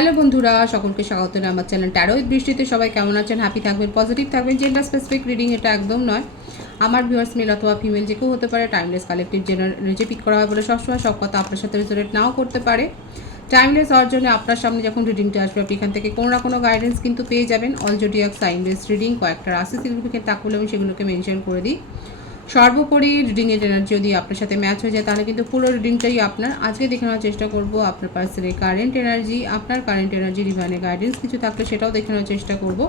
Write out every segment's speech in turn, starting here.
Hello বন্ধুরা, সকলকে স্বাগত আমার চ্যানেল ট্যারো উইথ বৃষ্টিতে। সবাই কেমন আছেন? হ্যাপি থাকবেন পজিটিভ থাকবেন। জেন্ডার স্পেসিফিক রিডিং এটা একদম নয়। আমার ভিউয়ার্স মেল অথবা ফিমেল যে কেউ হতে পারে টাইমলেস কালেকটিভ জেনারেল পিক করা হয় বলে সবসময় সব কথা আপনার সাথে রেজোনেট নাও করতে পারে। টাইমলেস হওয়ার জন্য আপনার সামনে যখন রিডিংটা আসবে, আপনি এখান থেকে কোনো না কোনো গাইডেন্স কিন্তু পেয়ে যাবেন। অল জোডিয়াক সাইন রিডিং কয়েকটা রাশি সিগনিফিকেন্ট তাকলে আমি সেগুলোকে মেনশন করে দিই। সর্বোপরি রিডিংয়ের এনার্জি যদি আপনার সাথে ম্যাচ হয়ে যায়, তাহলে কিন্তু পুরো রিডিংটাই আপনার। আজকে দেখে নেওয়ার চেষ্টা করব আপনার পার্সনের কারেন্ট এনার্জি আপনার কারেন্ট এনার্জি ডিভাইনের গাইডেন্স কিছু থাকলে সেটাও দেখে নেওয়ার চেষ্টা করব।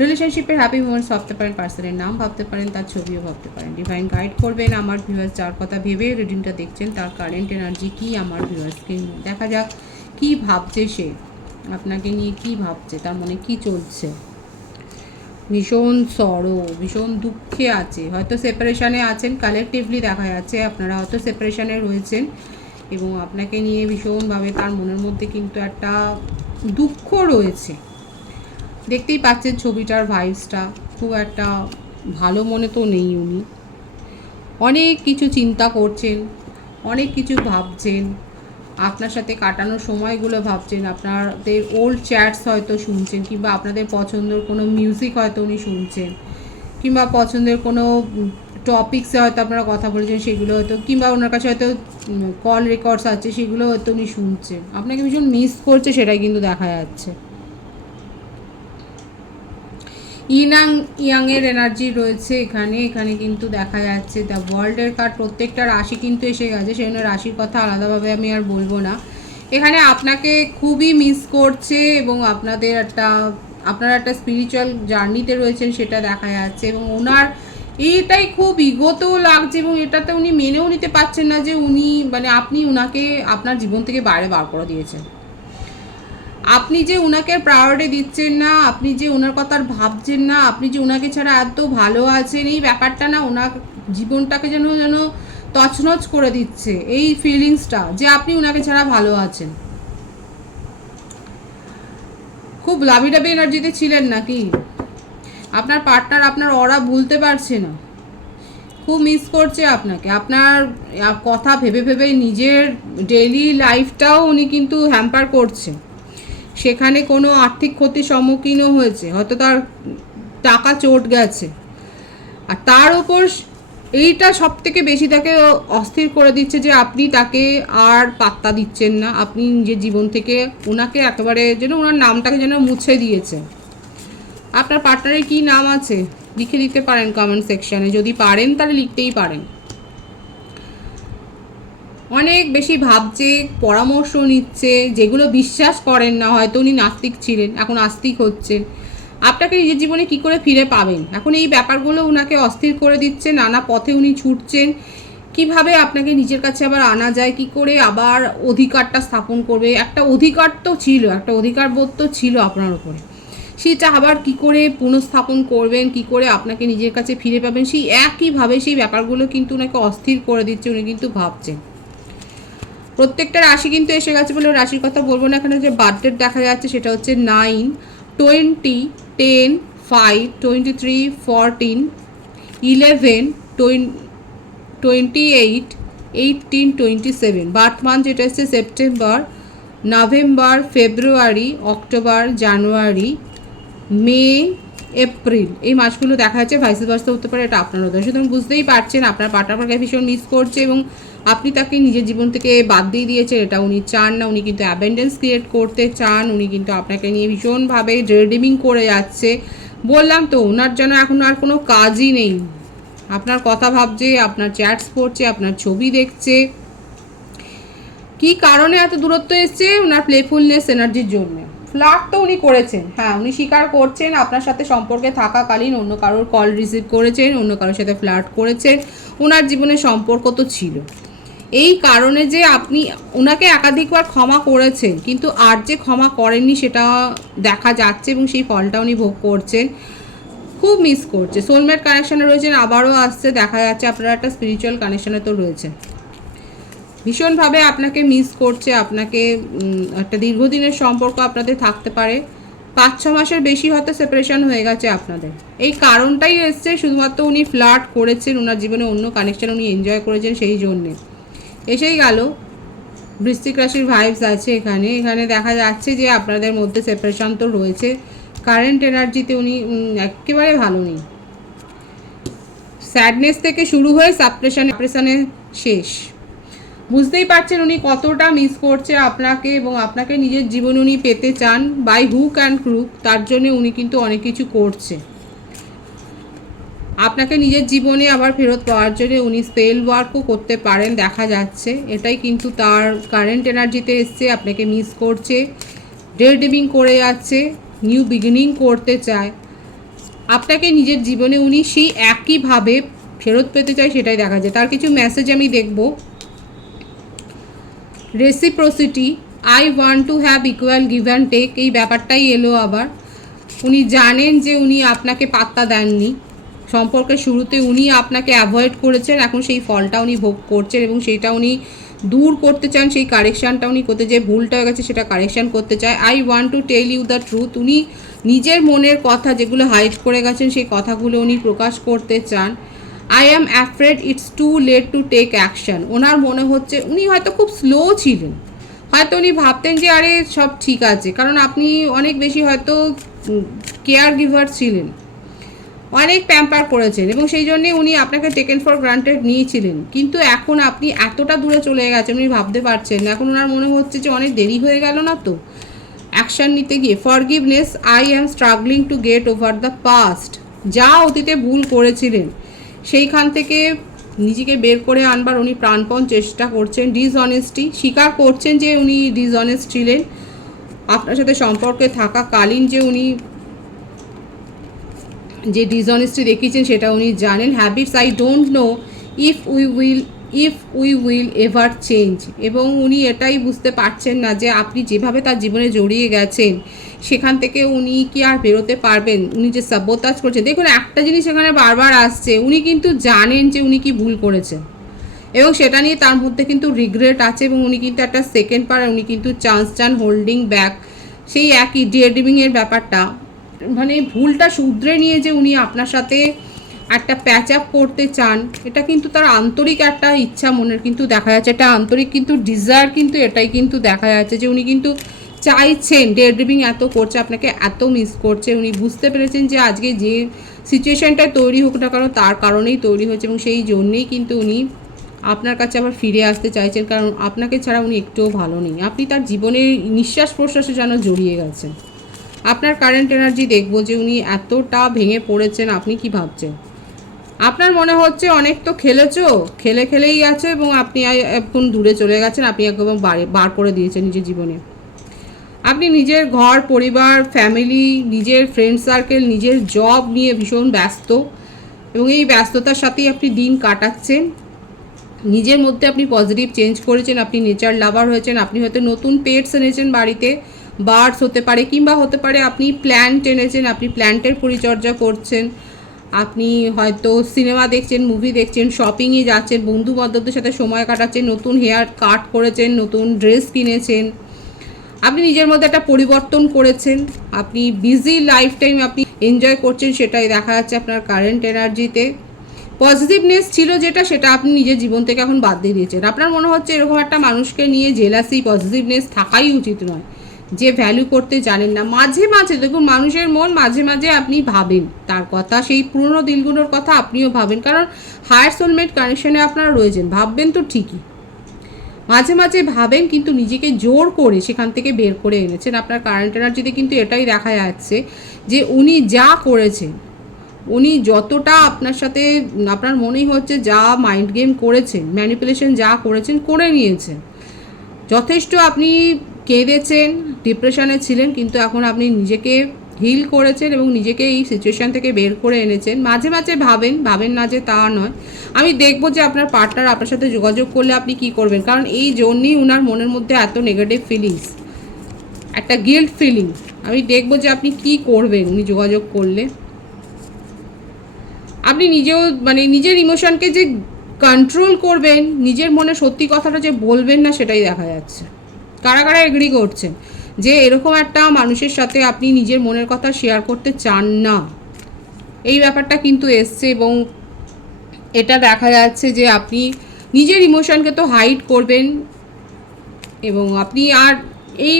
রিলেশনশিপের হ্যাপি মোমেন্টস ভাবতে পারেন পার্সনের নাম ভাবতে পারেন, তার ছবিও ভাবতে পারেন। ডিভাইন গাইড করবেন আমার ভিউয়ার্স যার কথা ভেবে রিডিংটা দেখছেন, তার কারেন্ট এনার্জি কি আমার ভিউয়ার্সকে নিয়ে। দেখা যাক, কি ভাবছে সে? আপনাকে নিয়ে কি ভাবছে? তার মনে কি চলছে? ভীষণ সরো ভীষণ দুঃখে আছে। হয়তো সেপারেশানে আছেন কালেকটিভলি দেখা যাচ্ছে, আপনারা হয়তো সেপারেশানে রয়েছেন এবং আপনাকে নিয়ে ভীষণভাবে তার মনের মধ্যে কিন্তু একটা দুঃখ রয়েছে। দেখতেই পাচ্ছেন ছবিটার ভাইবসটা খুব একটা ভালো মনে তো নেই উনি। অনেক কিছু চিন্তা করছেন, অনেক কিছু ভাবছেন। আপনার সাথে কাটানোর সময়গুলো ভাবছেন, আপনাদের ওল্ড চ্যাটস হয়তো শুনছেন, কিংবা আপনাদের পছন্দের কোনো মিউজিক হয়তো উনি শুনছেন, কিংবা পছন্দের কোনো টপিক্সে হয়তো আপনারা কথা বলেছেন, সেগুলো হয়তো, কিংবা ওনার কাছে হয়তো কল রেকর্ডস আছে, সেগুলো হয়তো উনি শুনছেন। আপনাকে ভীষণ মিস করছে, সেটাই কিন্তু দেখা যাচ্ছে। ইনাং ইয়াংয়ের এনার্জি রয়েছে এখানে। এখানে কিন্তু দেখা যাচ্ছে দ্য ওয়ার্ল্ডের কার্ড প্রত্যেকটা রাশি কিন্তু এসে গেছে। সেই জন্য রাশির কথা আলাদাভাবে আমি আর বলব না। এখানে আপনাকে খুবই মিস করছে এবং আপনাদের একটা, আপনারা একটা স্পিরিচুয়াল জার্নিতে রয়েছেন সেটা দেখা যাচ্ছে এবং ওনার এইটাই খুব ইগোতেও লাগছে এবং এটাতে উনি মেনেও নিতে পারছেন না যে উনি মানে আপনি উনাকে আপনার জীবন থেকে বাইরে বার করে দিয়েছেন। আপনি যে ওনাকে প্রায়োরিটি দিচ্ছেন না, আপনি যে ওনার কথা ভাবছেন না, আপনি যে ওনাকে ছাড়া এত ভালো আছেন, এই ব্যাপারটা না ওনার জীবনটাকে যেন যেন তছনছ করে দিচ্ছে, এই ফিলিংসটা যে আপনি ওনাকে ছাড়া ভালো আছেন। খুব লাভি ডাবি এনার্জিতে ছিলেন নাকি? আপনার পার্টনার আপনার অরা ভুলতে পারছে না। খুব মিস করছে আপনাকে। আপনার কথা ভেবে ভেবে নিজের ডেইলি লাইফটাও উনি কিন্তু হ্যাম্পার করছে। সেখানে কোনো আর্থিক ক্ষতির সম্মুখীনও হয়েছে, হয়তো তার টাকা চোট গেছে। আর তার ওপর এইটা সব থেকে বেশি তাকে অস্থির করে দিচ্ছে যে আপনি তাকে আর পাত্তা দিচ্ছেন না। আপনি নিজের জীবন থেকে ওনাকে একেবারে যেন ওনার নামটাকে যেন মুছে দিয়েছে আপনার পার্টনারের কী নাম আছে? লিখে দিতে পারেন কমেন্ট সেকশানে যদি পারেন তাহলে লিখতেই পারেন। অনেক বেশি ভাবছে, পরামর্শ নিচ্ছে, যেগুলো বিশ্বাস করেন না, হয়তো উনি নাস্তিক ছিলেন, এখন আস্তিক হচ্ছেন। আপনাকে নিজের জীবনে কি করে ফিরে পাবেন? এখন এই ব্যাপারগুলো ওনাকে অস্থির করে দিচ্ছে, নানা পথে উনি ছুটছেন। কীভাবে আপনাকে নিজের কাছে আবার আনা যায়, কি করে আবার অধিকারটা স্থাপন করবে? একটা অধিকার তো ছিল, একটা অধিকার বোধ তো ছিল আপনার উপরে। সেটা আবার কি করে পুনঃস্থাপন করবেন, কি করে আপনাকে নিজের কাছে ফিরে পাবেন, সেই একইভাবে সেই ব্যাপারগুলো কিন্তু ওনাকে অস্থির করে দিচ্ছে, উনি কিন্তু ভাবছেন। প্রত্যেকটা রাশি কিন্তু এসে গেছে বলে রাশির কথা বলব না এখানে যে বার্থডেট দেখা যাচ্ছে সেটা হচ্ছে nine twenty ten five twenty three fourteen eleven twenty eight eighteen twenty seven birth month যেটা হচ্ছে September November February October January May April. এই মাসগুলো দেখা যাচ্ছে ভাইসে ভার্সা হতে পারে, এটা আপনার হতে সুতরাং বুঝতেই পারছেন, আপনার পার্টনারকে ভীষণ মিস করছে এবং আপনি তাকে নিজের জীবন থেকে বাদ দিয়ে দিয়েছেন। এটা উনি চান না, উনি কিন্তু অ্যাবেন্ডেন্স ক্রিয়েট করতে চান, উনি কিন্তু আপনাকে নিয়ে ভীষণভাবে ড্রেডিমিং করে যাচ্ছে। বললাম তো, ওনার যেন এখন আর কোনো কাজই নেই। আপনার কথা ভাবছে, আপনার চ্যাটস পড়ছে আপনার ছবি দেখছে। কি কারণে এত দূরত্ব এসছে? ওনার প্লেফুলনেস এনার্জির জন্য। ফ্লার্ট তো উনি করেছেন। হ্যাঁ উনি স্বীকার করছেন আপনার সাথে সম্পর্কে থাকাকালীন অন্য কারোর কল রিসিভ করেছেন, অন্য কারোর সাথে ফ্লার্ট করেছেন। ওনার জীবনে সম্পর্ক তো ছিল। এই কারণে যে আপনি ওনাকে একাধিকবার ক্ষমা করেছেন, কিন্তু আর যে ক্ষমা করেননি সেটা দেখা যাচ্ছে এবং সেই ফলটা উনি ভোগ করছেন। খুব মিস করছে। সোলমেট কানেকশানে রয়েছেন, আবারও আসছে। দেখা যাচ্ছে আপনারা একটা স্পিরিচুয়াল কানেকশানে তো রয়েছে ভীষণভাবে আপনাকে মিস করছে, আপনাকে একটা দীর্ঘদিনের সম্পর্ক আপনাদের থাকতে পারে। পাঁচ, ছ মাসের বেশি হয়তো সেপারেশন হয়ে গেছে আপনাদের। এই কারণটাই এসছে, শুধুমাত্র উনি ফ্লার্ট করেছেন ওনার জীবনে অন্য কানেকশান উনি এনজয় করেছেন সেই জন্যে। এসেই গেল। বৃশ্চিক রাশির ভাইবস আছে এখানে। এখানে দেখা যাচ্ছে যে আপনাদের মধ্যে সেপারেশন তো রয়েছে। কারেন্ট এনার্জিতে উনি একেবারে ভালো নেই। স্যাডনেস থেকে শুরু হয়ে সাপ্রেশন সাপ্রেশনে শেষ। বুঝতেই পারছেন উনি কতটা মিস করছে আপনাকে এবং আপনাকে নিজের জীবন উনি পেতে চান বাই হুক অ্যান্ড ক্রুক তার জন্য উনি কিন্তু অনেক কিছু করছে। আপনাকে নিজের জীবনে আবার ফেরত পাওয়ার জন্য উনি স্পেল ওয়ার্কও করতে পারেন, দেখা যাচ্ছে। এটাই কিন্তু তার কারেন্ট এনার্জিতে এসছে, আপনাকে মিস করছে। ডে ডিবিং করে যাচ্ছে নিউ বিগিনিং করতে চায়। আপনাকে নিজের জীবনে উনি সেই একইভাবে ফেরত পেতে চায়, সেটাই দেখা যায় তার কিছু মেসেজ আমি দেখব। Reciprocity I want to have equal give and take এই ব্যাপারটাই এলো আবার। উনি জানেন যে উনি আপনাকে পাত্তা দেননি। সম্পর্কের শুরুতে উনি আপনাকে অ্যাভয়েড করেছেন, এখন সেই ফলটা উনি ভোগ করছেন এবং সেইটা উনি দূর করতে চান, সেই কারেকশানটা উনি করতে যে ভুলটা হয়ে গেছে সেটা কারেকশান করতে চায়। I want to tell you the truth উনি নিজের মনের কথা যেগুলো হাইড করে গেছেন, সেই কথাগুলো উনি প্রকাশ করতে চান। I am afraid it's too late to take action ওনার মনে হচ্ছে উনি হয়তো খুব স্লো ছিলেন। হয়তো উনি ভাবতেন যে, আরে, সব ঠিক আছে। কারণ আপনি অনেক বেশি হয়তো কেয়ার গিভার ছিলেন। অনেক প্যাম্পার করেছেন এবং সেই জন্যে উনি আপনাকে টেকেন ফর গ্রান্টেড নিয়েছিলেন। কিন্তু এখন আপনি এতটা দূরে চলে গেছেন, উনি ভাবতে পারছেন। এখন ওনার মনে হচ্ছে যে, অনেক দেরি হয়ে গেল না তো? অ্যাকশান নিতে গিয়ে forgiveness I am struggling to get over the past যা অতীতে ভুল করেছিলেন। সেইখান থেকে নিজেকে বের করে আনবার উনি প্রাণপণ চেষ্টা করছেন ডিসঅনেস্টি স্বীকার করছেন যে উনি ডিসঅনেস্ট ছিলেন। আপনার সাথে সম্পর্কে থাকাকালীন যে উনি যে ডিসঅনেস্টি দেখিয়েছেন সেটা উনি জানেন। Habits I don't know if we will if we will ever change এবং উনি এটাই বুঝতে পারছেন না যে আপনি যেভাবে তার জীবনে জড়িয়ে গেছেন, সেখান থেকে উনি কি আর বেরোতে পারবেন? উনি যে সাবোতাজ করছেন। দেখুন, একটা জিনিস এখানে বারবার আসছে। উনি কিন্তু জানেন যে উনি কি ভুল করেছেন। এবং সেটা নিয়ে তার মধ্যে কিন্তু রিগ্রেট আছে এবং উনি কিন্তু একটা সেকেন্ড পার উনি কিন্তু চান্স চান হোল্ডিং ব্যাক সেই একই ডিএডিমিংয়ের ব্যাপারটা। মানে ভুলটা শুধরে নিয়ে যে উনি আপনার সাথে একটা প্যাচ আপ করতে চান, এটা কিন্তু তার আন্তরিক একটা ইচ্ছা মনের কিন্তু দেখা যাচ্ছে। একটা আন্তরিক কিন্তু ডিজায়ার কিন্তু এটাই কিন্তু দেখা যাচ্ছে যে উনি কিন্তু চাইছেন ডে ড্রিভিং এত করছে, আপনাকে এত মিস করছে। উনি বুঝতে পেরেছেন যে আজকে যে সিচুয়েশনটা তৈরি হোক না কারণ তার কারণেই তৈরি হয়েছে এবং সেই জন্যেই কিন্তু উনি আপনার কাছে আবার ফিরে আসতে চাইছেন, কারণ আপনাকে ছাড়া উনি একটুও ভালো নেই। আপনি তার জীবনের নিঃশ্বাস প্রশ্বাসে যেন জড়িয়ে গেছেন। আপনার কারেন্ট এনার্জি দেখব যে উনি এতটা ভেঙে পড়েছেন, আপনি কি ভাবছেন? আপনার মনে হচ্ছে অনেক তো খেলেছো? খেলে খেলেই গেছো এবং আপনি এখন দূরে চলে গেছেন, আপনি একদম বার করে দিয়েছেন নিজের জীবনে। আপনি নিজের ঘর, পরিবার ফ্যামিলি নিজের ফ্রেন্ড সার্কেল নিজের জব নিয়ে ভীষণ ব্যস্ত এবং এই ব্যস্ততার সাথেই আপনি দিন কাটাচ্ছেন। নিজের মধ্যে আপনি পজিটিভ চেঞ্জ করেছেন, আপনি নেচার লাভার হয়েছেন, আপনি হয়তো নতুন পেটস এনেছেন বাড়িতে বার্ডস হতে পারে কিংবা হতে পারে আপনি প্ল্যান্ট এনেছেন, আপনি প্ল্যান্টের পরিচর্যা করছেন। আপনি হয়তো সিনেমা দেখছেন মুভি দেখছেন শপিংয়ে যাচ্ছেন, বন্ধু বান্ধবদের সাথে সময় কাটাচ্ছেন, নতুন হেয়ার কাট করেছেন, নতুন ড্রেস কিনেছেন, আপনি নিজের মধ্যে একটা পরিবর্তন করেছেন, আপনি বিজি লাইফ টাইম আপনি এনজয় করছেন, সেটাই দেখা যাচ্ছে আপনার কারেন্ট এনার্জিতে পজিটিভনেস ছিল যেটা, সেটা আপনি নিজের জীবন থেকে এখন বাদ দিয়ে দিয়েছেন। আপনার মনে হচ্ছে এরকম একটা মানুষকে নিয়ে জেলাসি পজিটিভনেস থাকাই উচিত নয়। যে ভ্যালু করতে জানেন না, মাঝে মাঝে, দেখুন মানুষের মন মাঝে মাঝে আপনি ভাবেন। তার কথা সেই পুরনো দিলগুলোর কথা আপনিও ভাবেন, কারণ হায়ার সোলমেট কানেকশনে আপনারা রয়েছেন, ভাববেন তো ঠিকই। মাঝে মাঝে ভাবেন, কিন্তু নিজেকে জোর করে সেখান থেকে বের করে এনেছেন। আপনার কারেন্ট এনার্জিতে কিন্তু এটাই দেখা যাচ্ছে যে উনি যা করেছেন, উনি যতটা আপনার সাথে, আপনার মনেই হচ্ছে যা মাইন্ড গেম করেছেন ম্যানিপুলেশন যা করেছেন, করে নিয়েছেন। যথেষ্ট আপনি কেঁদেছেন ডিপ্রেশনে ছিলেন, কিন্তু এখন আপনি নিজেকে হিল করেছেন এবং নিজেকে এই সিচুয়েশান থেকে বের করে এনেছেন। মাঝে মাঝে ভাবেন ভাবেন না যে তা নয়। আমি দেখব যে আপনার পার্টনার আপনার সাথে যোগাযোগ করলে আপনি কি করবেন। কারণ এই জন্যই ওনার মনের মধ্যে এত নেগেটিভ ফিলিংস একটা গিল্ট ফিলিং আমি দেখব যে আপনি কি করবেন উনি যোগাযোগ করলে। আপনি নিজেও মানে নিজের ইমোশনকে যে কন্ট্রোল করবেন, নিজের মনে সত্যি কথাটা যে বলবেন না, সেটাই দেখা যাচ্ছে। কারা কারা এগ্রি করছেন যে এরকম একটা মানুষের সাথে আপনি নিজের মনের কথা শেয়ার করতে চান না। এই ব্যাপারটা কিন্তু এসছে এবং এটা দেখা যাচ্ছে যে আপনি নিজের ইমোশনকে তো হাইড করবেন এবং আপনি আর এই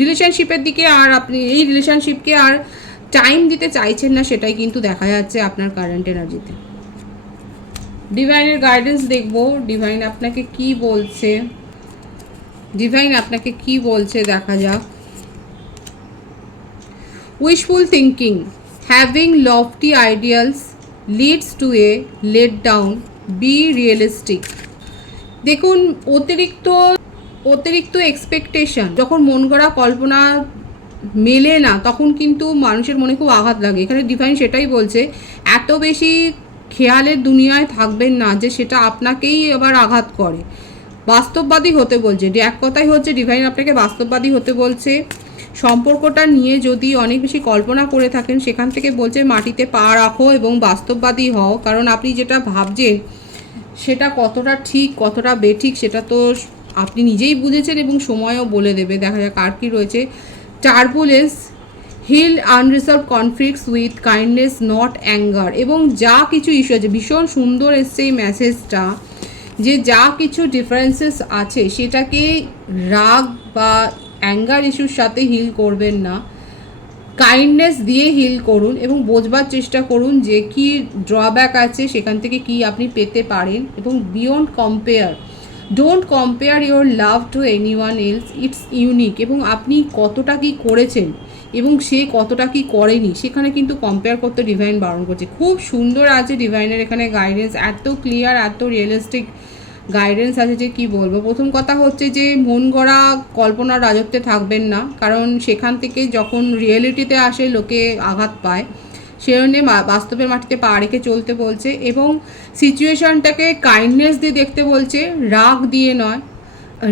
রিলেশনশিপের দিকে আর আপনি, এই রিলেশনশিপকে আর টাইম দিতে চাইছেন না সেটাই কিন্তু দেখা যাচ্ছে আপনার কারেন্ট এনার্জিতে ডিভাইনের গাইডেন্স দেখব। ডিভাইন আপনাকে কি বলছে? ডিভাইন আপনাকে কি বলছে? দেখা যাক। Wishful thinking. Having lofty ideals leads to a let down be realistic দেখুন, অতিরিক্ত অতিরিক্ত এক্সপেকটেশন যখন মন গড়া কল্পনা মেলে না, তখন কিন্তু মানুষের মনে খুব আঘাত লাগে। এখানে ডিভাইন সেটাই বলছে, এত বেশি খেয়ালের দুনিয়ায় থাকবেন না যে সেটা আপনাকেই আবার আঘাত করে। বাস্তববাদী হতে বলছে। এক কথাই হচ্ছে, ডিভাইন আপনাকে বাস্তববাদী হতে বলছে। সম্পর্কটা নিয়ে যদি অনেক বেশি কল্পনা করে থাকেন, সেখান থেকে বলছে মাটিতে পা রাখো এবং বাস্তববাদী হও। কারণ আপনি যেটা ভাবছেন, সেটা কতটা ঠিক, কতটা বেঠিক, সেটা তো আপনি নিজেই বুঝেছেন এবং সময়ও বলে দেবে। দেখা যাক আর কি রয়েছে। Turbulence, heal unresolved conflicts with kindness, not anger এবং যা কিছু ইস্যু আছে, ভীষণ সুন্দর এসছে এই মেসেজটা। যে যা কিছু ডিফারেন্সেস আছে, সেটাকে রাগ বা অ্যাঙ্গার ইস্যুর সাথে হিল করবেন না। কাইন্ডনেস দিয়ে হিল করুন এবং বোঝবার চেষ্টা করুন যে কি ড্রব্যাক আছে, সেখান থেকে কি আপনি পেতে পারেন এবং beyond compare don't compare your love to any one else it's unique এবং আপনি কতটা কি করেছেন এবং সে কতটা কি করেনি, সেখানে কিন্তু কম্পেয়ার করতে ডিভাইন বারণ করছে। খুব সুন্দর আছে ডিভাইনের এখানে গাইডেন্স এত ক্লিয়ার এত রিয়েলিস্টিক গাইডেন্স আছে যে কি বলব। প্রথম কথা হচ্ছে যে মন গড়া কল্পনার রাজত্বে থাকবেন না, কারণ সেখান থেকে যখন রিয়েলিটিতে আসে লোকে আঘাত পায় সেজন্য বাস্তবের মাটিতে পা রেখে চলতে বলছে এবং সিচুয়েশনটাকে কাইন্ডনেস দিয়ে দেখতে বলছে, রাগ দিয়ে নয়,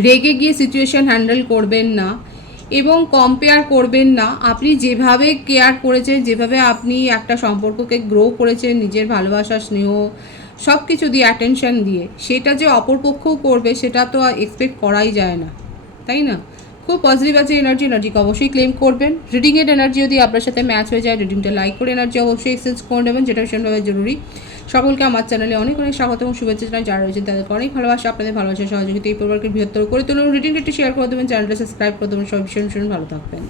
রেগে গিয়ে সিচুয়েশন হ্যান্ডেল করবেন না। এবং কম্পেয়ার করবেন না। আপনি যেভাবে কেয়ার করেছেন, যেভাবে আপনি একটা সম্পর্ককে গ্রো করেছেন, নিজের ভালোবাসা, স্নেহ সব কিছু দিয়ে অ্যাটেনশন দিয়ে, সেটা যে অপরপক্ষও করবে, সেটা তো এক্সপেক্ট করাই যায় না। তাই না? খুব পজিটিভ আছে এনার্জি এনার্জিকে অবশ্যই ক্লেম করবেন। রিডিংয়ের এনার্জি যদি আপনার সাথে ম্যাচ হয়ে যায় রিডিংটা লাইক করে এনার্জি অবশ্যই এক্সচেঞ্জ করে নেবেন, যেটা ভীষণভাবে জরুরি। সকলকে আমার চ্যানেলে অনেক অনেক স্বাগত এবং শুভেচ্ছা জানাই। যারা রয়েছেন তাদেরকে অনেক ভালোবাসা, আপনাদের ভালোবাসা সহযোগিতা এই পরিবারকে বৃহত্তর করে তুলুন। একটু শেয়ার করে দেবেন, চ্যানেলটা সাবস্ক্রাইব করে দেবেন। সব ভীষণ ভীষণ ভালো থাকবেন।